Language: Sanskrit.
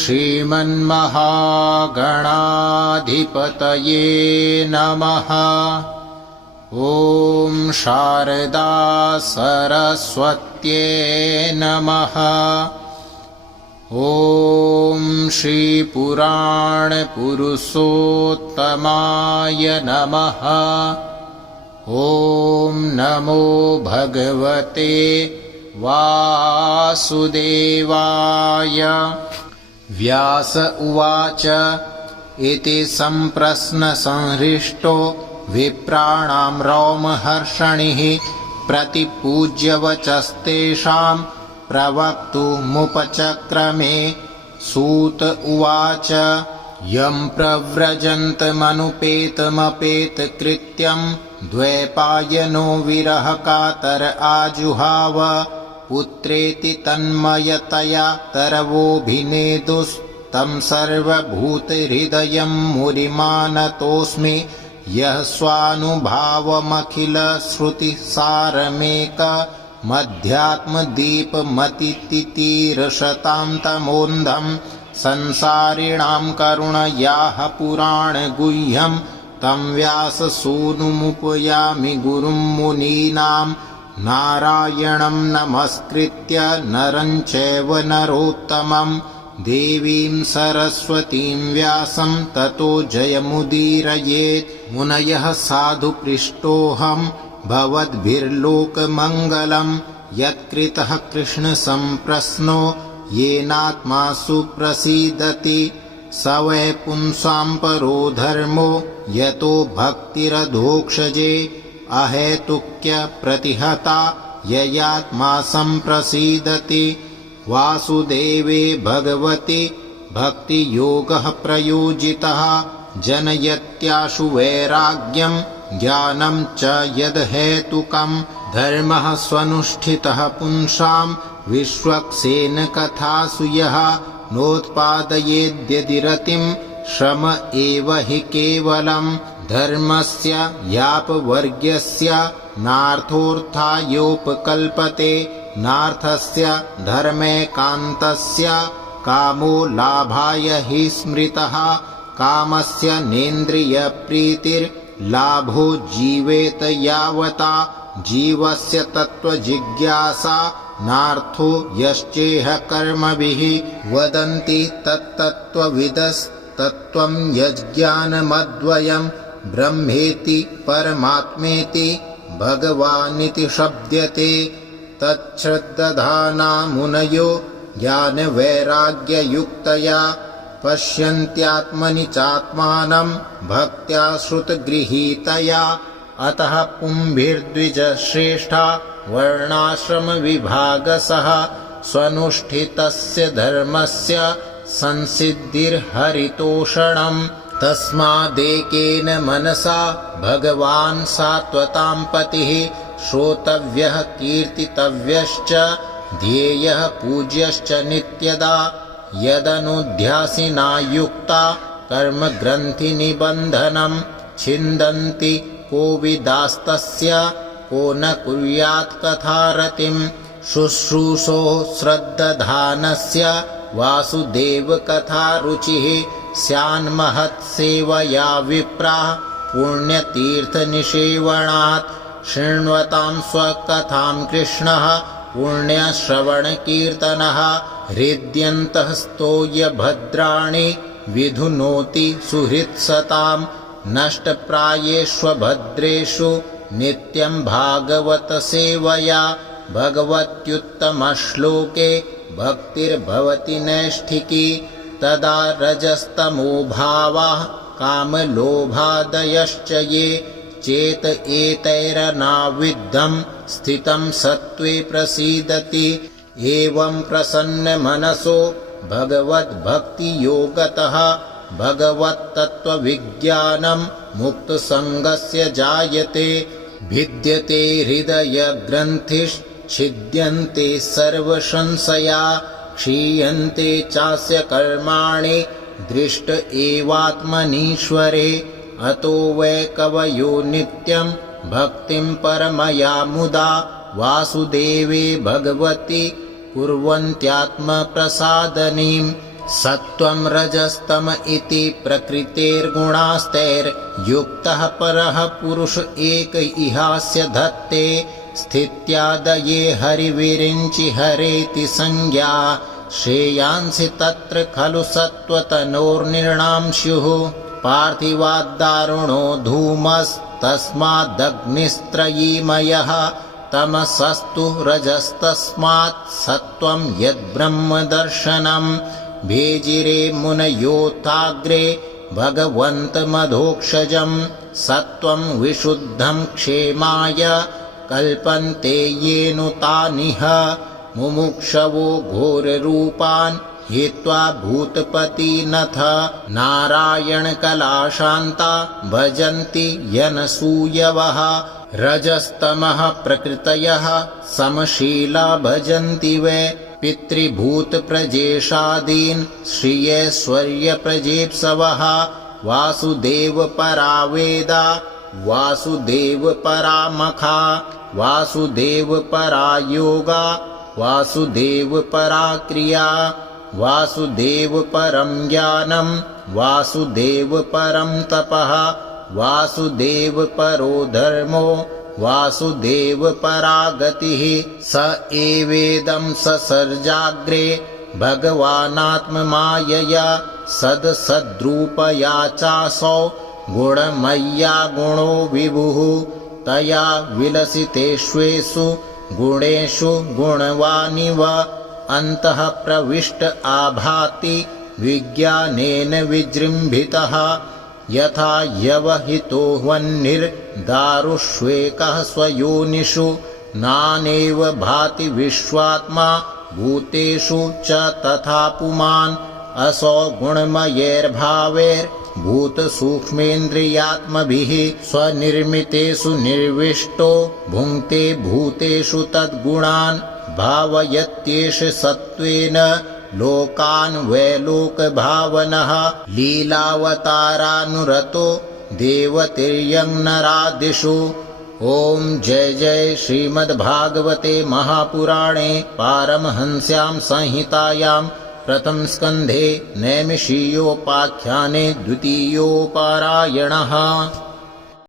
श्रीमन्महागणाधिपतये नमः। ॐ शारदा सरस्वत्यै नमः। ॐ श्रीपुराणपुरुषोत्तमाय नमः। ॐ नमो भगवते वासुदेवाय। व्यास उवाच इति सम्प्रश्नसंहृष्टो विप्राणां रोमहर्षणिः प्रतिपूज्य वचस्तेषां प्रवक्तुमुपचक्रमे। सूत उवाच यं प्रव्रजन्तमनुपेतमपेतकृत्यं द्वैपायनो विरहकातर आजुहाव। पुत्रेति तन्मयतया तरवोऽभिनेदुस्तं सर्वभूतहृदयं मुरिमानतोऽस्मि। यः स्वानुभावमखिलश्रुतिसारमेकमध्यात्मदीपमतितितीर्षतां तमोन्धं संसारिणां करुणयाः पुराणगुह्यं तं व्याससूनुमुपयामि गुरुं मुनीनां। नारायणं नमस्कृत्य नरं चैव नरोत्तमं देवीं सरस्वतीं व्यासं ततो जयमुदीरयेत्। मुनयः साधु पृष्टोऽहं भवद्भिर्लोकमङ्गलं यत्कृतः कृष्णसम्प्रश्नो येनात्मा सुप्रसीदति। स वै पुंसां परो धर्मो यतो भक्तिरधोक्षजे। अहेतुक्य प्रतिहता ययात्मा सम्प्रसीदति। वासुदेवे भगवति भक्तियोगः प्रयोजितः जनयत्याशु वैराग्यं ज्ञानं च यदहेतुकं। धर्मः स्वनुष्ठितः पुंसां विश्वक्सेन कथासु यः नोत्पादयेद्यदि रतिं श्रम एव हि केवलम्। धर्मस्य यापवर्ग्यस्य नार्थोऽर्थायोपकल्पते नार्थस्य धर्मेकान्तस्य कामो लाभाय हि स्मृतः। कामस्य नेन्द्रियप्रीतिर्लाभो जीवेत यावता जीवस्य तत्त्वजिज्ञासा नार्थो यश्चेह कर्मभिः। वदन्ति तत्तत्त्वविदस्तत्त्वं यज्ज्ञानमद्वयम् ब्रह्मेति परमात्मेति भगवानिति शब्द्यते। तच्छ्रद्दधाना मुनयो ज्ञानवैराग्ययुक्तया पश्यन्त्यात्मनि चात्मानं भक्त्या श्रुतगृहीतया। अतः पुंभिर्द्विजश्रेष्ठा वर्णाश्रमविभागसः स्वनुष्ठितस्य धर्मस्य संसिद्धिर्हरितोषणम्। तस्मादेकेन मनसा भगवान् सात्वतां पतिः श्रोतव्यः कीर्तितव्यश्च ध्येयः पूज्यश्च नित्यदा। यदनुध्यासिना युक्ता कर्मग्रन्थिनिबन्धनं छिन्दन्ति कोविदास्तस्य को न कुर्यात् कथारतिं। शुश्रूषो श्रद्दधानस्य वासुदेवकथारुचिः स्यान्महत्सेवया विप्राः पुण्यतीर्थनिषेवणात्। शृण्वतां स्वकथां कृष्णः पुण्यश्रवणकीर्तनः। हृद्यन्तः स्तोयभद्राणि विधुनोति सुहृत्सतां। नष्टप्रायेष्वभद्रेषु नित्यं भागवतसेवया। भगवत्युत्तमश्लोके भक्तिर्भवति नैष्ठिकी। तदा रजस्तमो भावाः कामलोभादयश्च ये चेत एतैरनाविद्धं स्थितं सत्त्वे प्रसीदति। एवं प्रसन्नमनसो भगवद्भक्तियोगतः भगवत्तत्त्वविज्ञानं मुक्तसङ्गस्य जायते। भिद्यते हृदयग्रन्थिश्छिद्यन्ते सर्वसंशया। क्षीयन्ते चास्य कर्माणि दृष्ट एवात्मनीश्वरे। अतो वै कवयो नित्यं भक्तिं परमया मुदा वासुदेवे भगवति कुर्वन्त्यात्मप्रसादनीं। सत्त्वं रजस्तम इति प्रकृतेर्गुणास्तैर्युक्तः परः पुरुष एक इहास्य धत्ते स्थित्यादये हरिविरिञ्चि हरेति संज्ञा श्रेयांसि तत्र खलु सत्त्वतनोर्निर्णां स्युः पार्थिवाद्दारुणो धूमस्तस्मादग्निस्त्रयीमयः तमसस्तु रजस्तस्मात् सत्त्वं यद्ब्रह्मदर्शनम् भेजिरे मुनयोताग्रे भगवन्तमधोक्षजम् सत्त्वं विशुद्धं क्षेमाय कल्पन्ते येनुतानिह मुमुक्षवो घोररूपान् हित्वा भूतपतिनथ नारायणकलाशान्ता भजन्ति यनसूयवः रजस्तमः प्रकृतयः समशीला भजन्ति वै पितृभूतप्रजेशादीन् श्रियैश्वर्यप्रजेप्सवः वासुदेवपरा वेदा वासुदेवपरा मखा वासुदेवपरा योगा वासुदेवपरा क्रिया वासुदेवपरं ज्ञानं वासुदेवपरं तपः वासुदेवपरो धर्मो वासुदेवपरा गतिः स एवेदं ससर्जाग्रे भगवानात्ममायया सदसद्रूपया चासौ गुणमय्या गुणो विभुः तया विलसितेष्वेषु गुणेषु गुणवानिव अन्तः प्रविष्ट आभाति विज्ञानेन विजृम्भितः यथा यवहितो वह्निर्दारुष्वेकः स्वयोनिषु नानेव भाति विश्वात्मा भूतेषु च तथा पुमान् असौ गुणमयैर्भावैर्भूतसूक्ष्मेन्द्रियात्मभिः स्वनिर्मितेषु निर्विष्टो भुङ्क्ते भूतेषु तद्गुणान् भावयत्येष सत्त्वेन लोकान् वैलोकभावनः लीलावतारानुरतो देवतिर्यं नरादिषु। ॐ जय जय श्रीमद्भागवते महापुराणे पारमहंस्यां संहितायां प्रथमस्कन्धे नैमिषीयोपाख्याने द्वितीयोपारायणः।